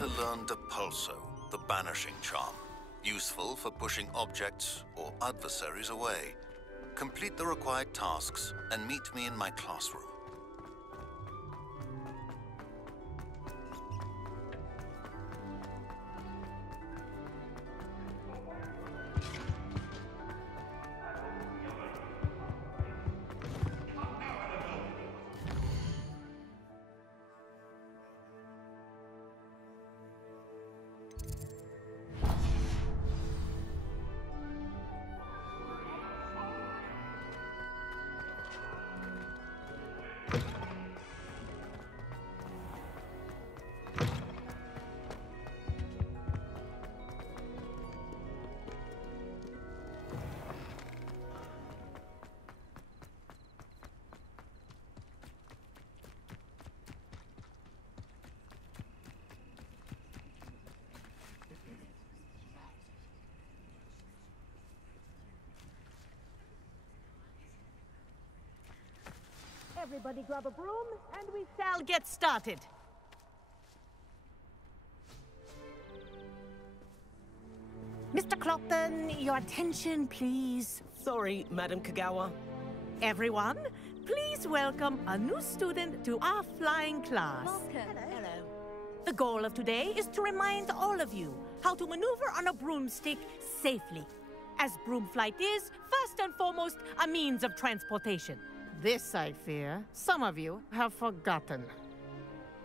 to learn Depulso, the banishing charm, useful for pushing objects or adversaries away. Complete the required tasks and meet me in my classroom. Everybody grab a broom, and we shall get started. Mr. Clopton, your attention, please. Sorry, Madam Kagawa. Everyone, please welcome a new student to our flying class. Welcome. Hello. The goal of today is to remind all of you how to maneuver on a broomstick safely, as broom flight is, first and foremost, a means of transportation. This, I fear, some of you have forgotten.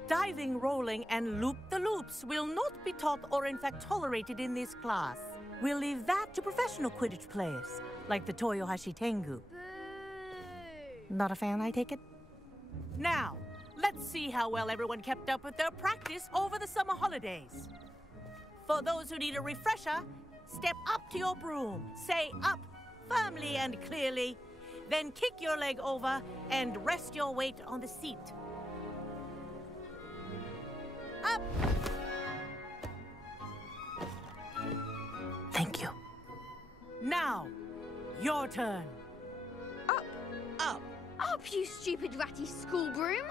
Diving, rolling, and loop-the-loops will not be taught or in fact tolerated in this class. We'll leave that to professional Quidditch players, like the Toyohashi Tengu. Boo! Not a fan, I take it? Now, let's see how well everyone kept up with their practice over the summer holidays. For those who need a refresher, step up to your broom, say up firmly and clearly, then kick your leg over and rest your weight on the seat. Up! Thank you. Now, your turn. Up! Up! Up, you stupid ratty school broom!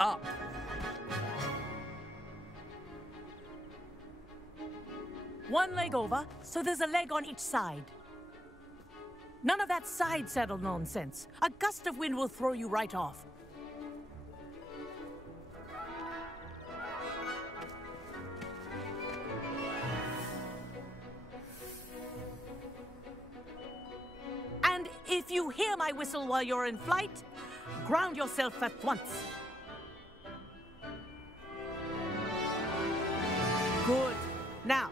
Up! One leg over, so there's a leg on each side. None of that side saddle nonsense. A gust of wind will throw you right off. And if you hear my whistle while you're in flight, ground yourself at once. Good. Now,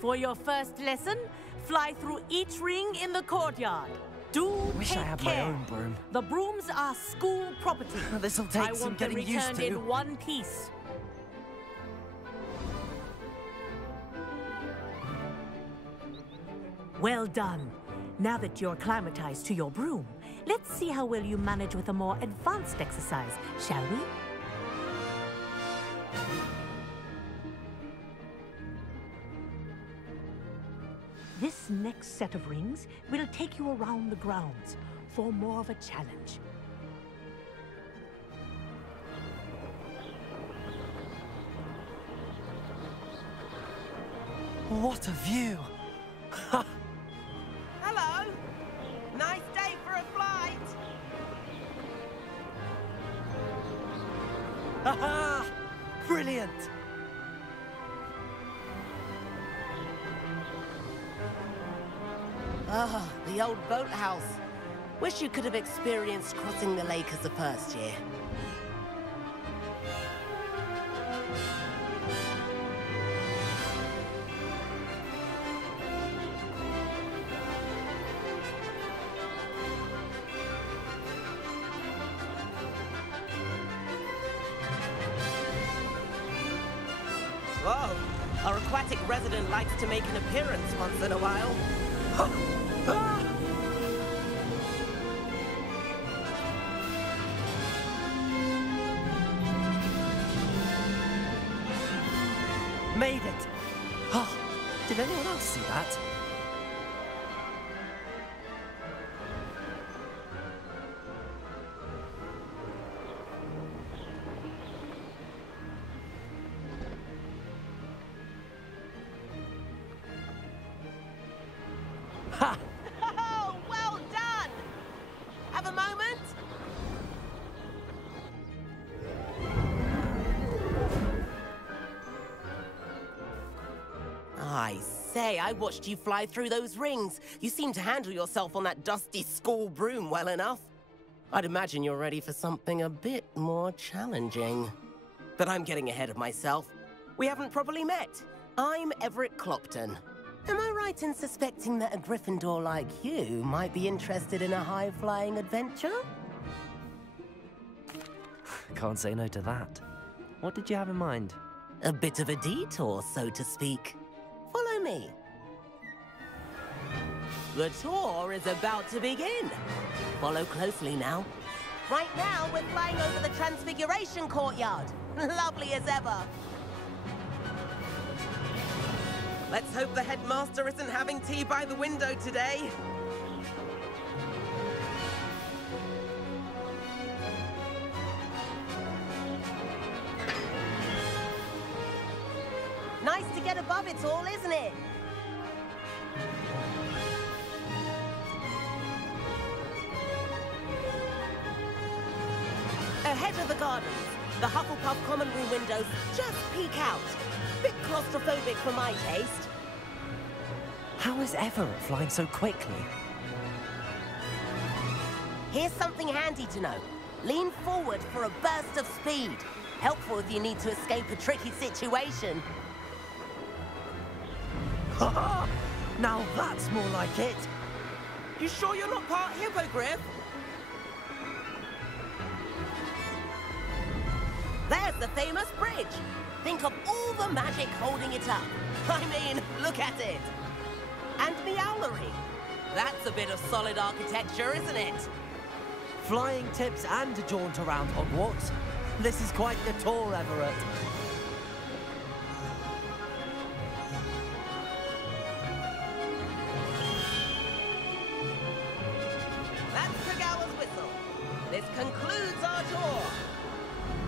for your first lesson, fly through each ring in the courtyard. Do Wish take I had care. my own broom. The brooms are school property. This'll take I some want them getting used returned to. in one piece. Well done. Now that you're acclimatized to your broom, let's see how well you manage with a more advanced exercise, shall we? This next set of rings will take you around the grounds for more of a challenge. What a view! Hello! Nice day for a flight! Haha! Brilliant! Ah, the old boathouse. Wish you could have experienced crossing the lake as a first year. Whoa, our aquatic resident likes to make an appearance once in a while. Made it! Oh, did anyone else see that? I say, I watched you fly through those rings. You seem to handle yourself on that dusty school broom well enough. I'd imagine you're ready for something a bit more challenging. But I'm getting ahead of myself. We haven't properly met. I'm Everett Clopton. Am I right in suspecting that a Gryffindor like you might be interested in a high-flying adventure? Can't say no to that. What did you have in mind? A bit of a detour, so to speak. Follow me. The tour is about to begin. Follow closely now. Right now, we're flying over the Transfiguration Courtyard. Lovely as ever. Let's hope the headmaster isn't having tea by the window today. Nice to get above it all, isn't it? Ahead of the gardens, the Hufflepuff common room windows just peek out. Bit claustrophobic for my taste. How is Everett flying so quickly? Here's something handy to know. Lean forward for a burst of speed. Helpful if you need to escape a tricky situation. Ha! Now that's more like it. You sure you're not part hippogriff? There's the famous bridge. Think of all the magic holding it up. I mean, look at it. And Meowlery. That's a bit of solid architecture, isn't it? Flying tips and a jaunt around Hogwarts. This is quite the tour, Everett. That's Kagawa's whistle. This concludes our tour.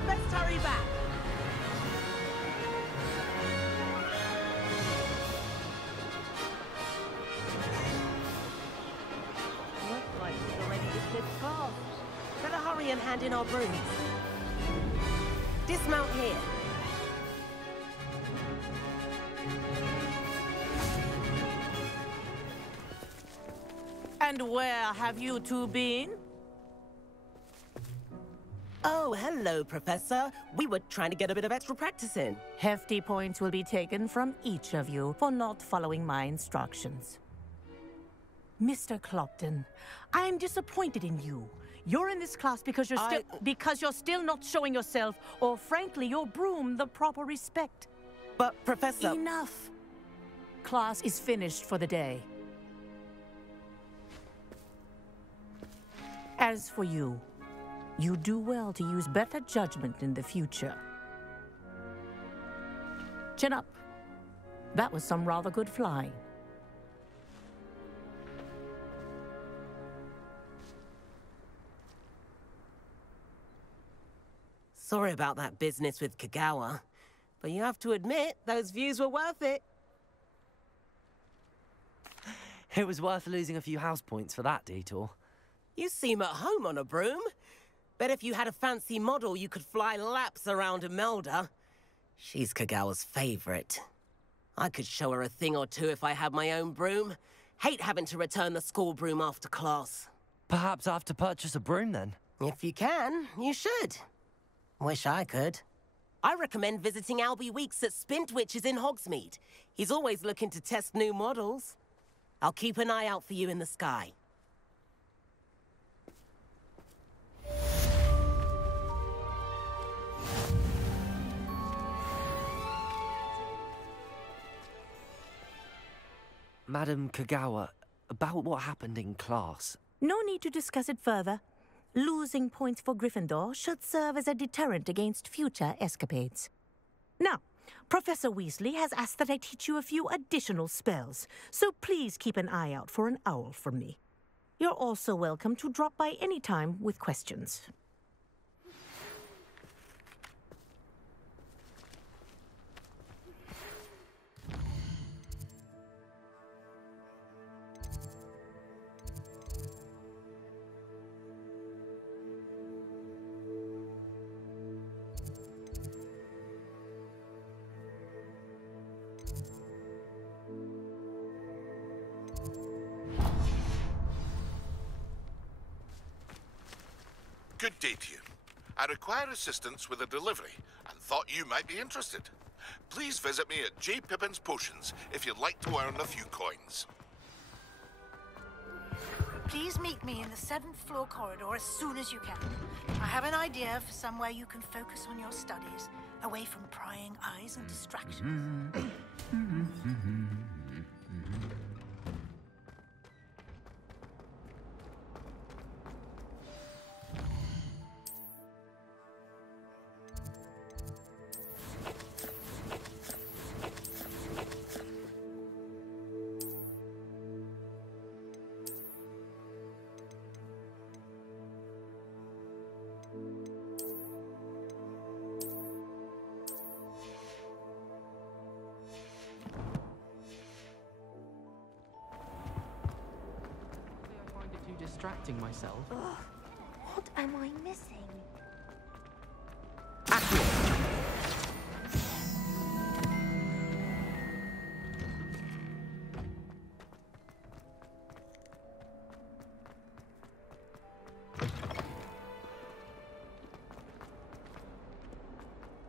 Let's hurry back. Looks like we're ready to slip class. Better hurry and hand in our brooms. Dismount here. And where have you two been? Oh, hello, Professor. We were trying to get a bit of extra practice in. Hefty points will be taken from each of you for not following my instructions. Mr. Clopton, I'm disappointed in you. You're in this class because you're still not showing yourself, or frankly, your broom, the proper respect. But, Professor... Enough. Class is finished for the day. As for you, you do well to use better judgment in the future. Chin up. That was some rather good flying. Sorry about that business with Kagawa, but you have to admit, those views were worth it. It was worth losing a few house points for that detour. You seem at home on a broom. Bet if you had a fancy model, you could fly laps around Imelda. She's Kagawa's favorite. I could show her a thing or two if I had my own broom. Hate having to return the school broom after class. Perhaps I have to purchase a broom then. If you can, you should. Wish I could. I recommend visiting Albie Weeks at Spintwitches in Hogsmeade. He's always looking to test new models. I'll keep an eye out for you in the sky. Madam Kagawa, about what happened in class. No need to discuss it further. Losing points for Gryffindor should serve as a deterrent against future escapades. Now, Professor Weasley has asked that I teach you a few additional spells, so please keep an eye out for an owl from me. You're also welcome to drop by any time with questions. Good day to you. I require assistance with a delivery and thought you might be interested. Please visit me at J. Pippin's Potions if you'd like to earn a few coins. Please meet me in the 7th floor corridor as soon as you can. I have an idea for somewhere you can focus on your studies, away from prying eyes and distractions. Distracting myself. Ugh, what am I missing?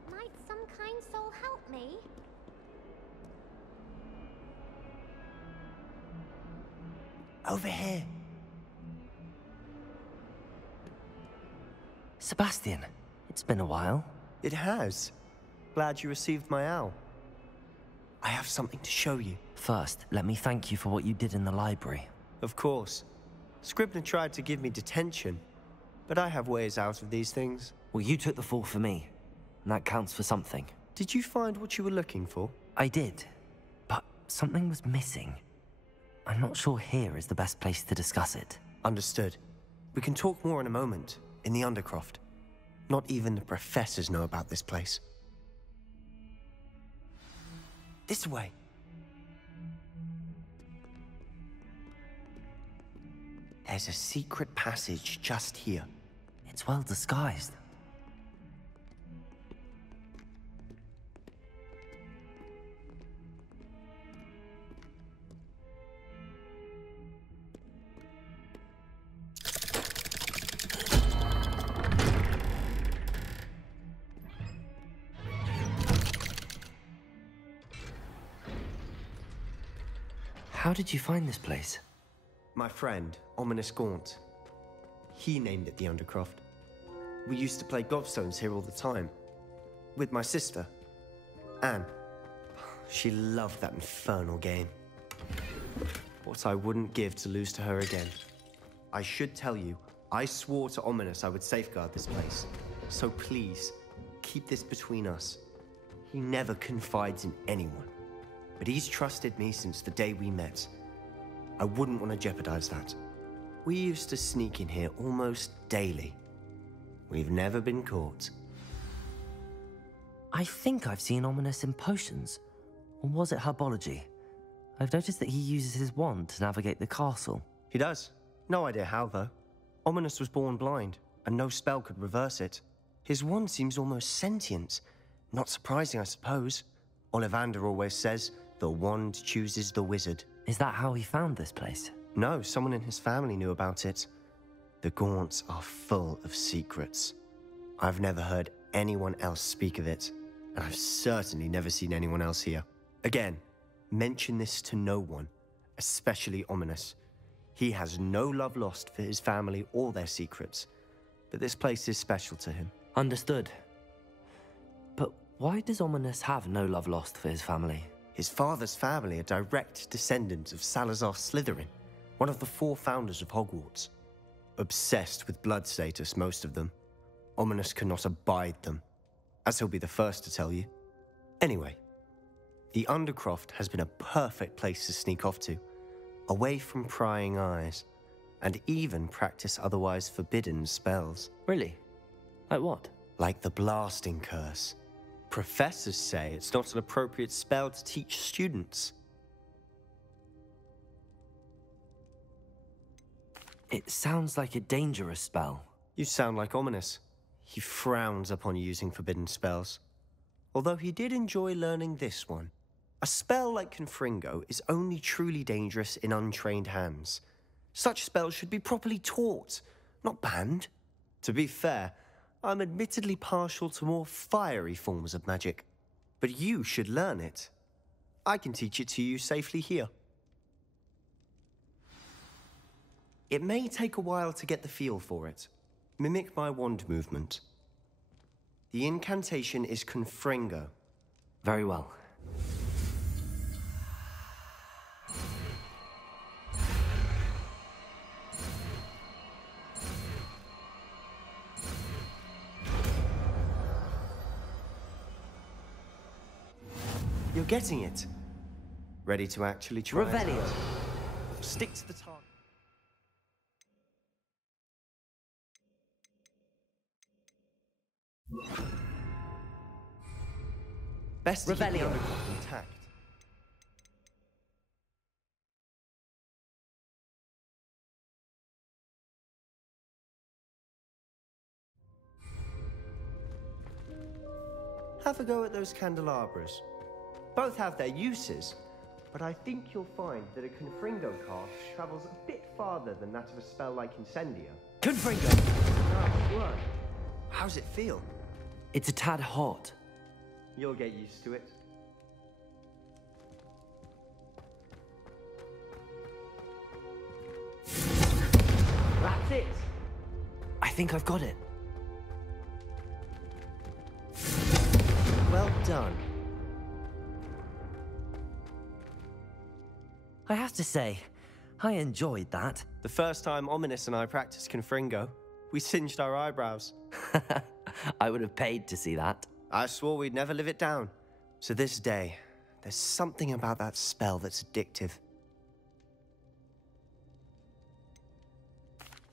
Might some kind soul help me? Over here. Sebastian, it's been a while. It has. Glad you received my owl. I have something to show you. First, let me thank you for what you did in the library. Of course. Scribner tried to give me detention, but I have ways out of these things. Well, you took the fall for me, and that counts for something. Did you find what you were looking for? I did, but something was missing. I'm not sure here is the best place to discuss it. Understood. We can talk more in a moment, in the Undercroft. Not even the professors know about this place. This way. There's a secret passage just here. It's well disguised. How did you find this place? My friend, Ominous Gaunt. He named it the Undercroft. We used to play gobstones here all the time. With my sister, Anne. She loved that infernal game. What I wouldn't give to lose to her again. I should tell you, I swore to Ominous I would safeguard this place. So please, keep this between us. He never confides in anyone. But he's trusted me since the day we met. I wouldn't want to jeopardize that. We used to sneak in here almost daily. We've never been caught. I think I've seen Ominous in potions. Or was it herbology? I've noticed that he uses his wand to navigate the castle. He does. No idea how, though. Ominous was born blind, and no spell could reverse it. His wand seems almost sentient. Not surprising, I suppose. Ollivander always says, the wand chooses the wizard. Is that how he found this place? No, someone in his family knew about it. The Gaunts are full of secrets. I've never heard anyone else speak of it, and I've certainly never seen anyone else here. Again, mention this to no one, especially Ominous. He has no love lost for his family or their secrets, but this place is special to him. Understood. But why does Ominous have no love lost for his family? His father's family are direct descendants of Salazar Slytherin, one of the 4 founders of Hogwarts. Obsessed with blood status, most of them. Ominous cannot abide them, as he'll be the first to tell you. Anyway, the Undercroft has been a perfect place to sneak off to, away from prying eyes, and even practice otherwise forbidden spells. Really? Like what? Like the blasting curse. Professors say it's not an appropriate spell to teach students. It sounds like a dangerous spell. You sound like Ominous. He frowns upon using forbidden spells. Although he did enjoy learning this one. A spell like Confringo is only truly dangerous in untrained hands. Such spells should be properly taught, not banned. To be fair, I'm admittedly partial to more fiery forms of magic. But you should learn it. I can teach it to you safely here. It may take a while to get the feel for it. Mimic my wand movement. The incantation is Confringo. Very well. You're getting it. Ready to actually try it Revelio. out? Stick to the target. Best to keep the Revelio. undercroft intact. Have a go at those candelabras. Both have their uses, but I think you'll find that a Confringo cast travels a bit farther than that of a spell like Incendia. Confringo! Ah, word. How's it feel? It's a tad hot. You'll get used to it. That's it! I think I've got it. Well done. I have to say, I enjoyed that. The first time Ominous and I practiced Confringo, we singed our eyebrows. I would have paid to see that. I swore we'd never live it down. To this day, there's something about that spell that's addictive.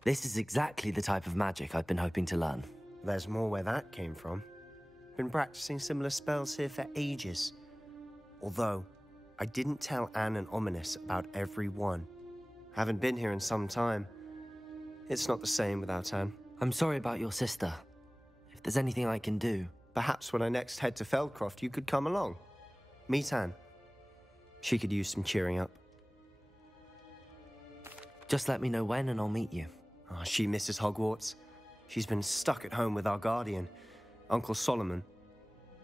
This is exactly the type of magic I've been hoping to learn. There's more where that came from. Been practicing similar spells here for ages. Although, I didn't tell Anne and Ominous about every one. Haven't been here in some time. It's not the same without Anne. I'm sorry about your sister. If there's anything I can do... Perhaps when I next head to Feldcroft, you could come along. Meet Anne. She could use some cheering up. Just let me know when and I'll meet you. Oh, she misses Hogwarts. She's been stuck at home with our guardian, Uncle Solomon.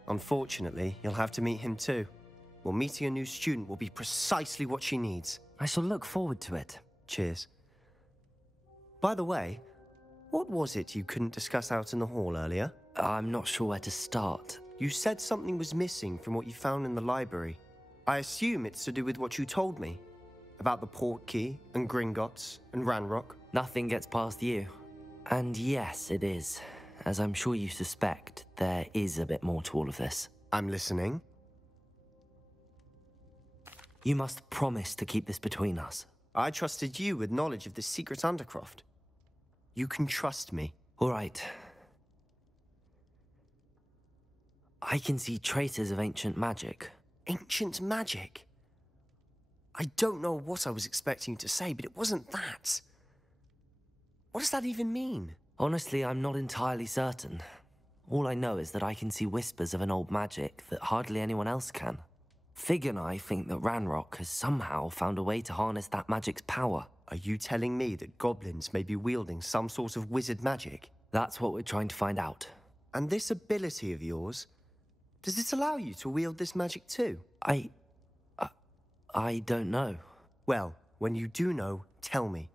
Unfortunately, you'll have to meet him too. Well, meeting a new student will be precisely what she needs. I shall look forward to it. Cheers. By the way, what was it you couldn't discuss out in the hall earlier? I'm not sure where to start. You said something was missing from what you found in the library. I assume it's to do with what you told me. About the Portkey, and Gringotts, and Ranrock. Nothing gets past you. And yes, it is. As I'm sure you suspect, there is a bit more to all of this. I'm listening. You must promise to keep this between us. I trusted you with knowledge of the secret Undercroft. You can trust me. All right. I can see traces of ancient magic. Ancient magic? I don't know what I was expecting you to say, but it wasn't that. What does that even mean? Honestly, I'm not entirely certain. All I know is that I can see whispers of an old magic that hardly anyone else can. Fig and I think that Ranrock has somehow found a way to harness that magic's power. Are you telling me that goblins may be wielding some sort of wizard magic? That's what we're trying to find out. And this ability of yours, does it allow you to wield this magic too? I don't know. Well, when you do know, tell me.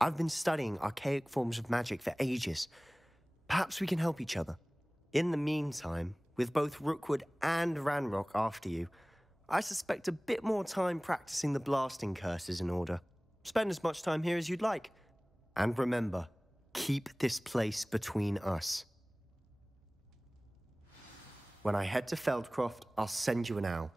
I've been studying archaic forms of magic for ages. Perhaps we can help each other. In the meantime, with both Rookwood and Ranrock after you, I suspect a bit more time practicing the blasting curses in order. Spend as much time here as you'd like. And remember, keep this place between us. When I head to Feldcroft, I'll send you an owl.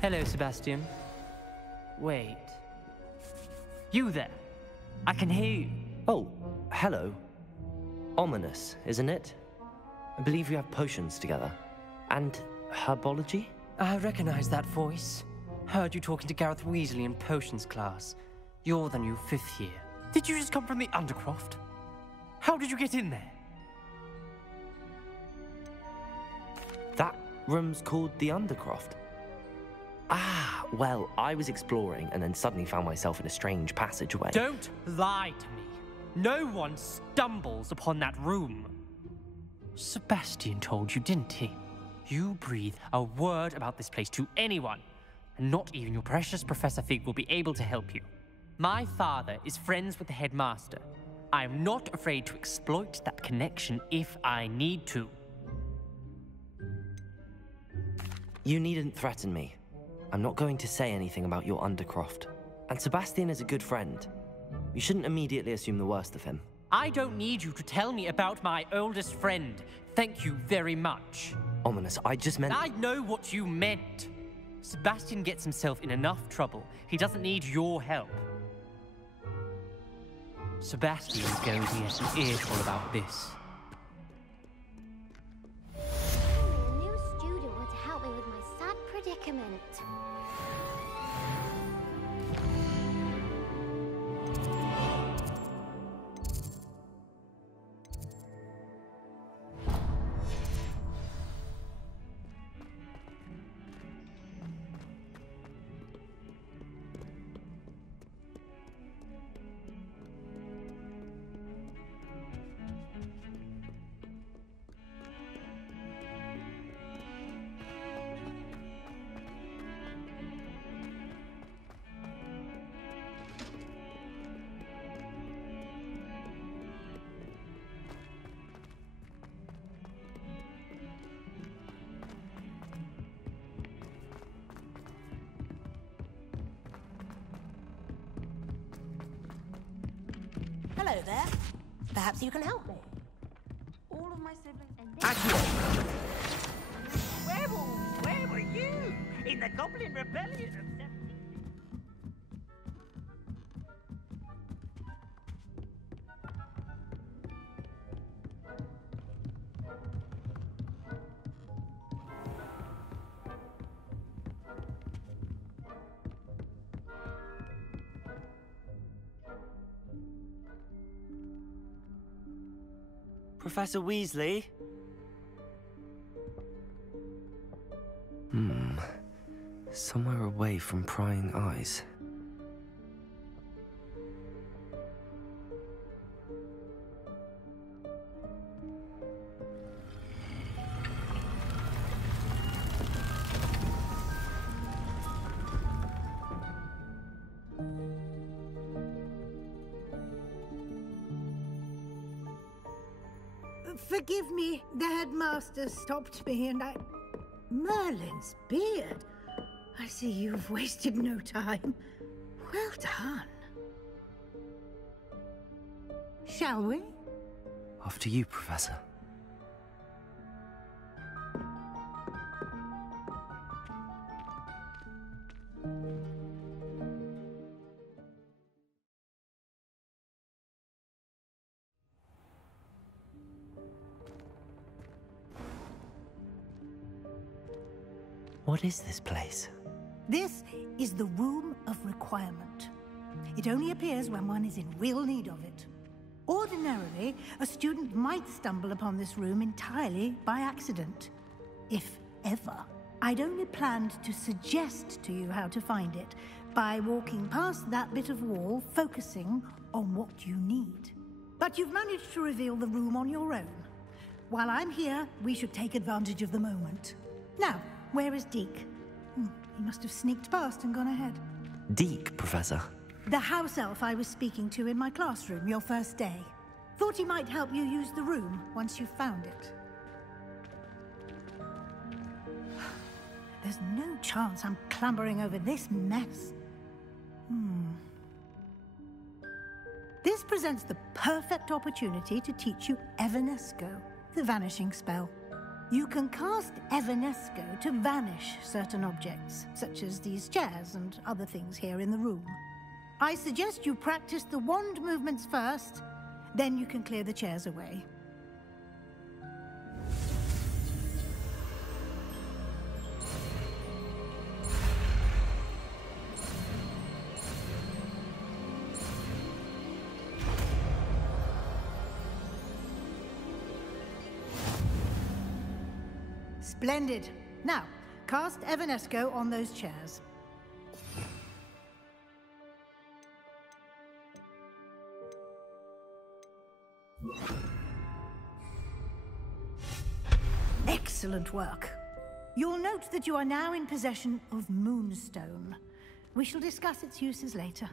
Hello, Sebastian. Wait. You there? I can hear you. Oh, hello. Ominous, isn't it? I believe we have potions together. And herbology? I recognize that voice. Heard you talking to Gareth Weasley in potions class. You're the new 5th year. Did you just come from the Undercroft? How did you get in there? That room's called the Undercroft. Ah, well, I was exploring and then suddenly found myself in a strange passageway. Don't lie to me. No one stumbles upon that room. Sebastian told you, didn't he? You breathe a word about this place to anyone, and not even your precious Professor Fig will be able to help you. My father is friends with the headmaster. I am not afraid to exploit that connection if I need to. You needn't threaten me. I'm not going to say anything about your Undercroft. And Sebastian is a good friend. You shouldn't immediately assume the worst of him. I don't need you to tell me about my oldest friend. Thank you very much. Ominous, I just meant... I know what you meant. Sebastian gets himself in enough trouble. He doesn't need your help. Sebastian is going to get an earful about this. A new student would help me with my sad predicament. Hello there. Perhaps you can help me. All of my siblings and Werewolves, where were you? In the Goblin Rebellion of... Professor Weasley? Somewhere away from prying eyes. Forgive me, the headmaster stopped me and I... Merlin's beard. I see you've wasted no time. Well done. Shall we? After you, Professor. What is this place? This is the Room of Requirement. It only appears when one is in real need of it. Ordinarily, a student might stumble upon this room entirely by accident, if ever. I'd only planned to suggest to you how to find it by walking past that bit of wall, focusing on what you need. But you've managed to reveal the room on your own. While I'm here, we should take advantage of the moment. Now, where is Deke? He must have sneaked past and gone ahead. Deke, Professor. The house elf I was speaking to in my classroom your first day. Thought he might help you use the room once you found it. There's no chance I'm clambering over this mess. This presents the perfect opportunity to teach you Evanesco, the vanishing spell. You can cast Evanesco to vanish certain objects, such as these chairs and other things here in the room. I suggest you practice the wand movements first, then you can clear the chairs away. Splendid. Now, cast Evanesco on those chairs. Excellent work. You'll note that you are now in possession of Moonstone. We shall discuss its uses later.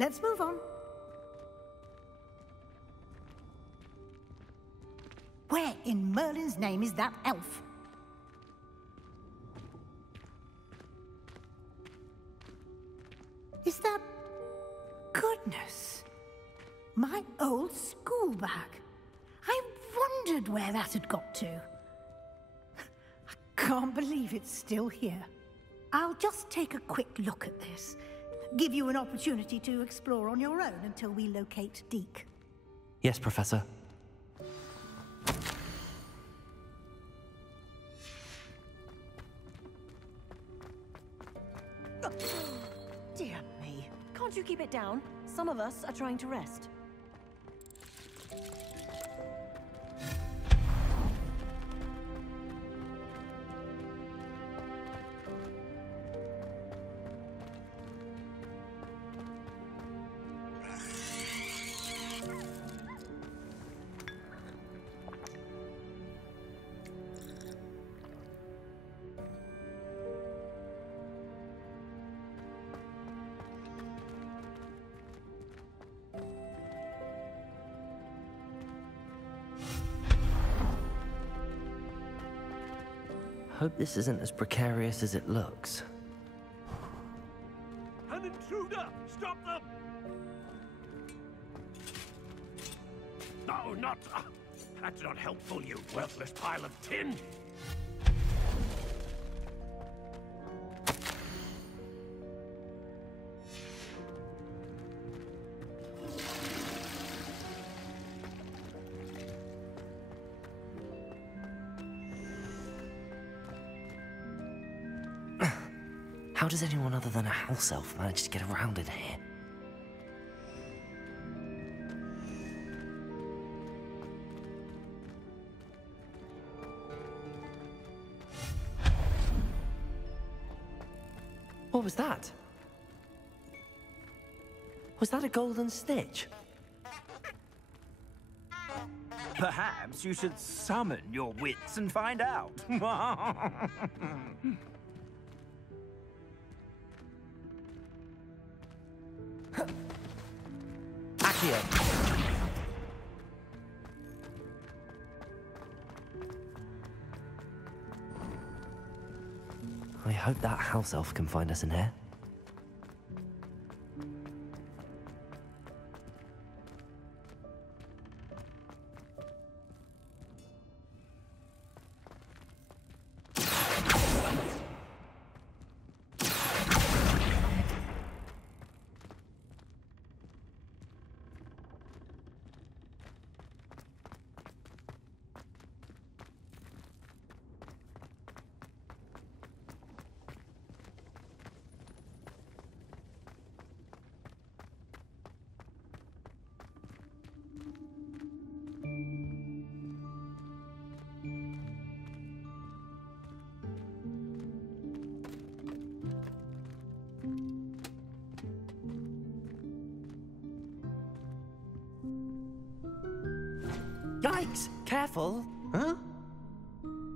Let's move on. Where in Merlin's name is that elf? Is that... Goodness. My old school bag. I wondered where that had got to. I can't believe it's still here. I'll just take a quick look at this. Give you an opportunity to explore on your own until we locate Deke. Yes, Professor. Dear me. Can't you keep it down? Some of us are trying to rest. Hope this isn't as precarious as it looks. An intruder! Stop them! No, not... that's not helpful, you worthless pile of tin! How does anyone other than a house elf manage to get around in here? What was that? Was that a golden stitch? Perhaps you should summon your wits and find out. Accio. I hope that house elf can find us in here. Yikes! Careful! Huh?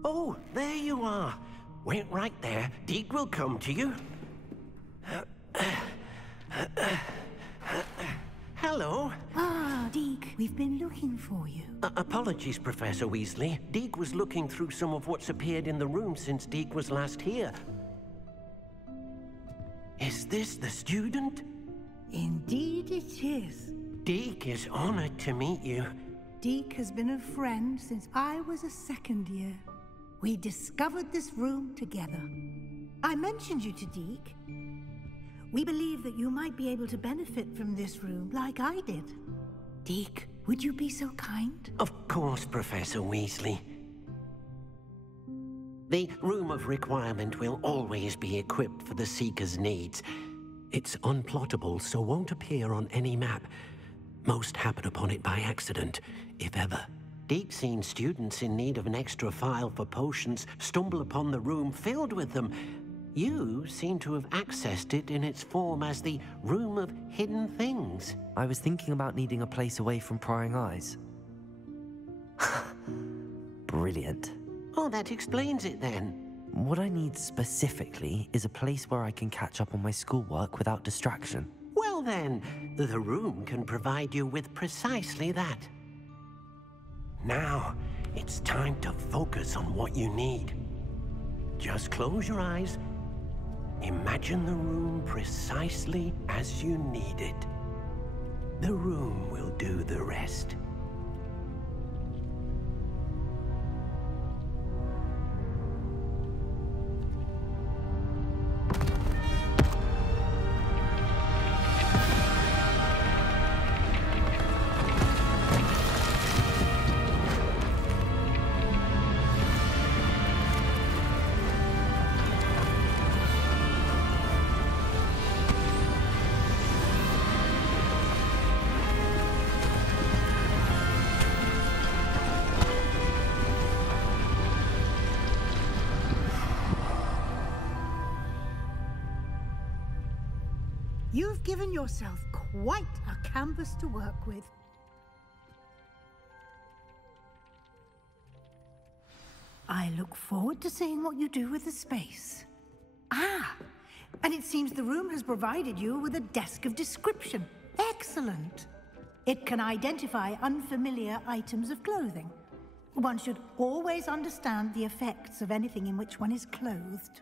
Oh, there you are. Wait right there. Deke will come to you. Hello. Ah, Deke, we've been looking for you. Apologies, Professor Weasley. Deke was looking through some of what's appeared in the room since Deke was last here. Is this the student? Indeed it is. Deke is honored to meet you. Deke has been a friend since I was a second year. We discovered this room together. I mentioned you to Deke. We believe that you might be able to benefit from this room like I did. Deke, would you be so kind? Of course, Professor Weasley. The Room of Requirement will always be equipped for the Seeker's needs. It's unplottable, so won't appear on any map. Most happen upon it by accident, if ever. Deke's seen students in need of an extra file for potions stumble upon the room filled with them. You seem to have accessed it in its form as the Room of Hidden Things. I was thinking about needing a place away from prying eyes. Brilliant. Oh, that explains it then. What I need specifically is a place where I can catch up on my schoolwork without distraction. Well then, the room can provide you with precisely that. Now, it's time to focus on what you need. Just close your eyes. Imagine the room precisely as you need it. The room will do the rest. You've given yourself quite a canvas to work with. I look forward to seeing what you do with the space. Ah, and it seems the room has provided you with a desk of description. Excellent. It can identify unfamiliar items of clothing. One should always understand the effects of anything in which one is clothed.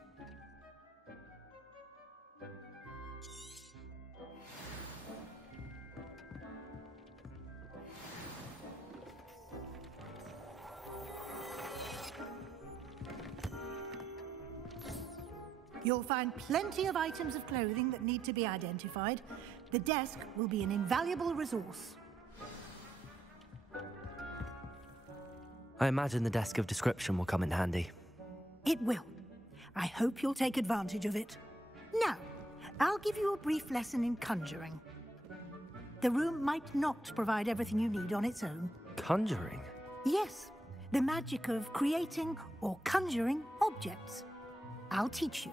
You'll find plenty of items of clothing that need to be identified. The desk will be an invaluable resource. I imagine the desk of description will come in handy. It will. I hope you'll take advantage of it. Now, I'll give you a brief lesson in conjuring. The room might not provide everything you need on its own. Conjuring? Yes, the magic of creating or conjuring objects. I'll teach you.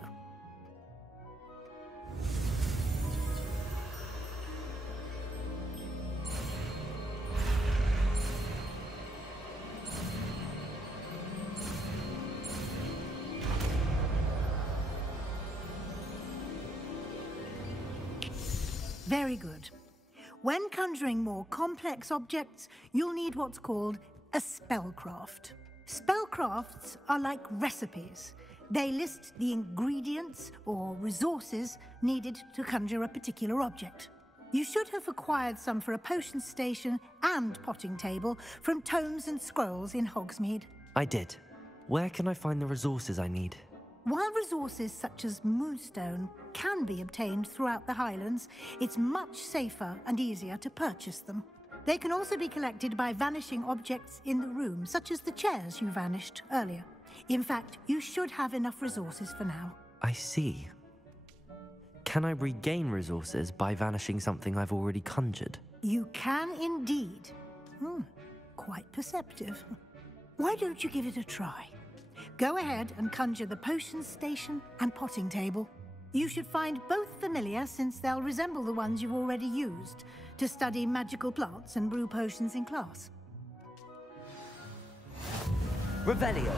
Very good. When conjuring more complex objects, you'll need what's called a spellcraft. Spellcrafts are like recipes. They list the ingredients or resources needed to conjure a particular object. You should have acquired some for a potion station and potting table from tomes and scrolls in Hogsmeade. I did. Where can I find the resources I need? While resources such as moonstone can be obtained throughout the Highlands, it's much safer and easier to purchase them. They can also be collected by vanishing objects in the room, such as the chairs you vanished earlier. In fact, you should have enough resources for now. I see. Can I regain resources by vanishing something I've already conjured? You can indeed. Quite perceptive. Why don't you give it a try? Go ahead and conjure the potion station and potting table. You should find both familiar, since they'll resemble the ones you've already used to study magical plants and brew potions in class. Revelio.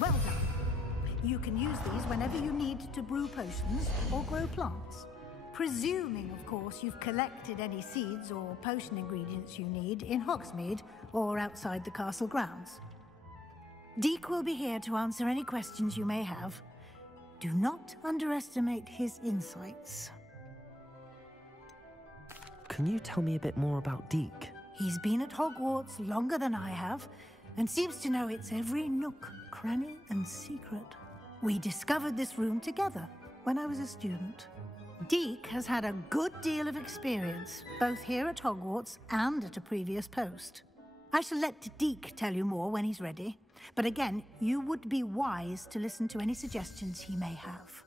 Well done. You can use these whenever you need to brew potions or grow plants. Presuming, of course, you've collected any seeds or potion ingredients you need in Hogsmeade or outside the castle grounds. Deek will be here to answer any questions you may have. Do not underestimate his insights. Can you tell me a bit more about Deek? He's been at Hogwarts longer than I have, and seems to know its every nook, cranny, and secret. We discovered this room together when I was a student. Deek has had a good deal of experience, both here at Hogwarts and at a previous post. I shall let Deek tell you more when he's ready, but again, you would be wise to listen to any suggestions he may have.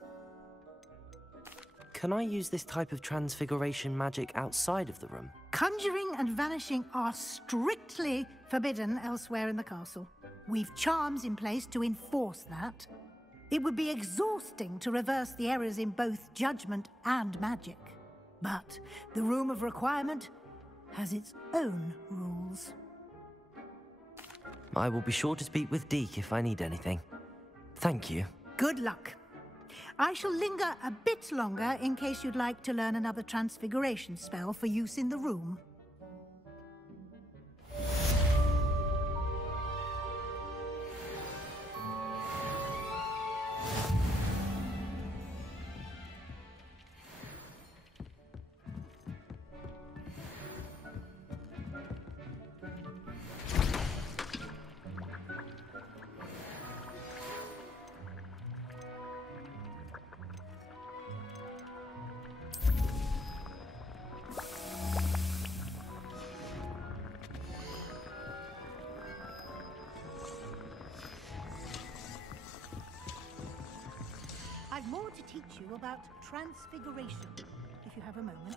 Can I use this type of transfiguration magic outside of the room? Conjuring and vanishing are strictly forbidden elsewhere in the castle. We've charms in place to enforce that. It would be exhausting to reverse the errors in both judgment and magic. But the Room of Requirement has its own rules. I will be sure to speak with Deek if I need anything. Thank you. Good luck. I shall linger a bit longer in case you'd like to learn another transfiguration spell for use in the room. I've more to teach you about transfiguration, if you have a moment.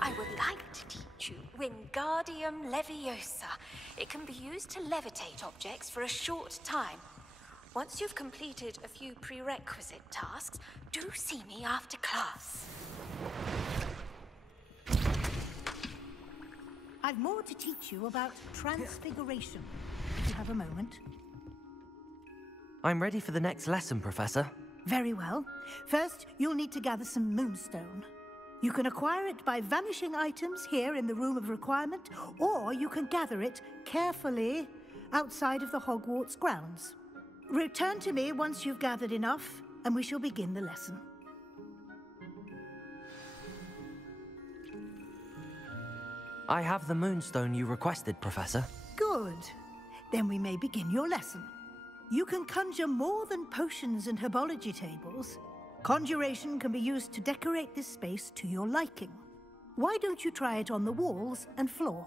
I would like to teach you Wingardium Leviosa. It can be used to levitate objects for a short time. Once you've completed a few prerequisite tasks, do see me after class. I've more to teach you about transfiguration, if you have a moment. I'm ready for the next lesson, Professor. Very well. First, you'll need to gather some moonstone. You can acquire it by vanishing items here in the Room of Requirement, or you can gather it carefully outside of the Hogwarts grounds. Return to me once you've gathered enough, and we shall begin the lesson. I have the moonstone you requested, Professor. Good. Then we may begin your lesson. You can conjure more than potions and herbology tables. Conjuration can be used to decorate this space to your liking. Why don't you try it on the walls and floor?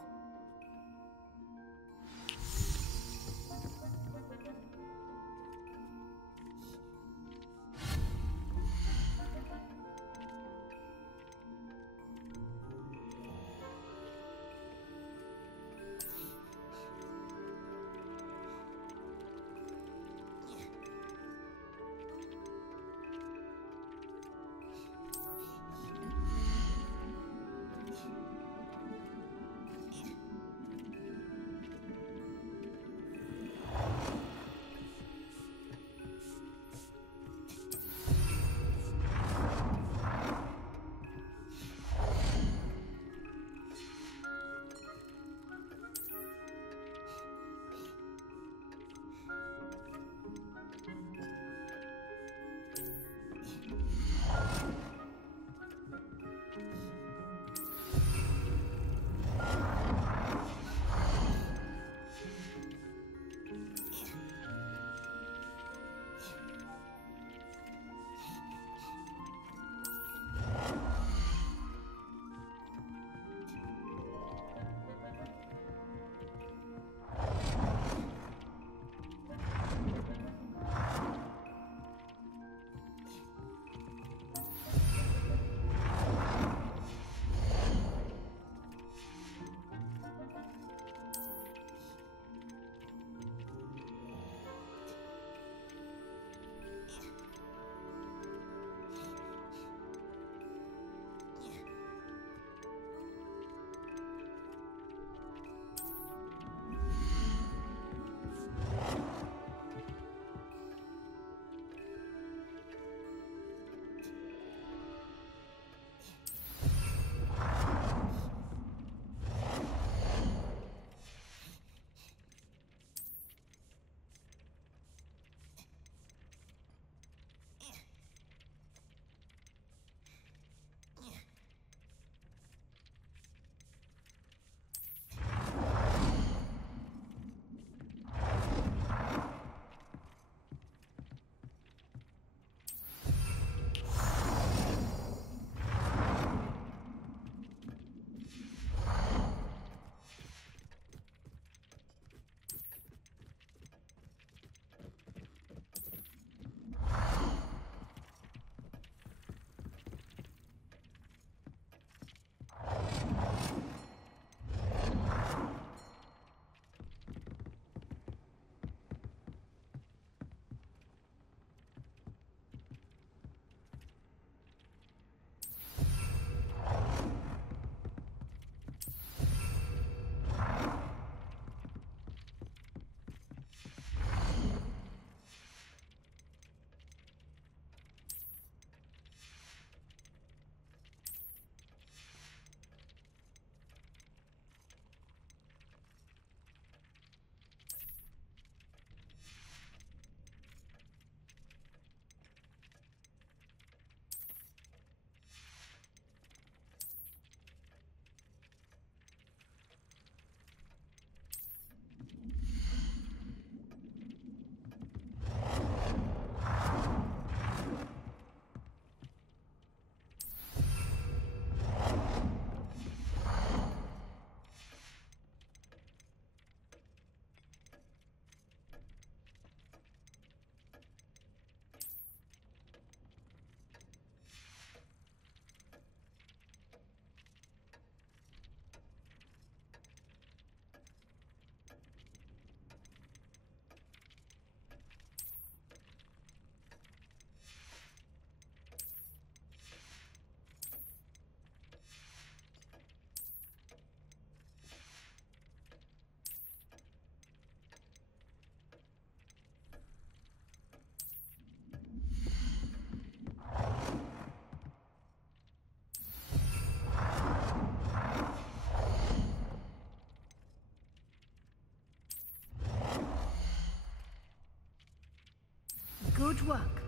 Good work.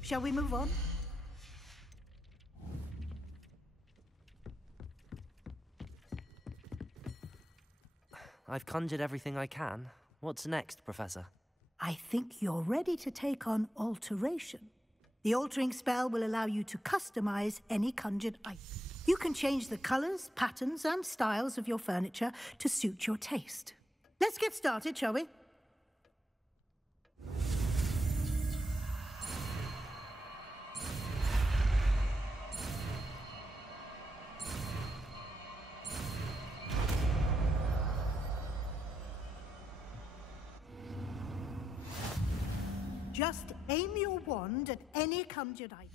Shall we move on? I've conjured everything I can. What's next, Professor? I think you're ready to take on alteration. The altering spell will allow you to customize any conjured item. You can change the colors, patterns, and styles of your furniture to suit your taste. Let's get started, shall we? Just aim your wand at any conjured item.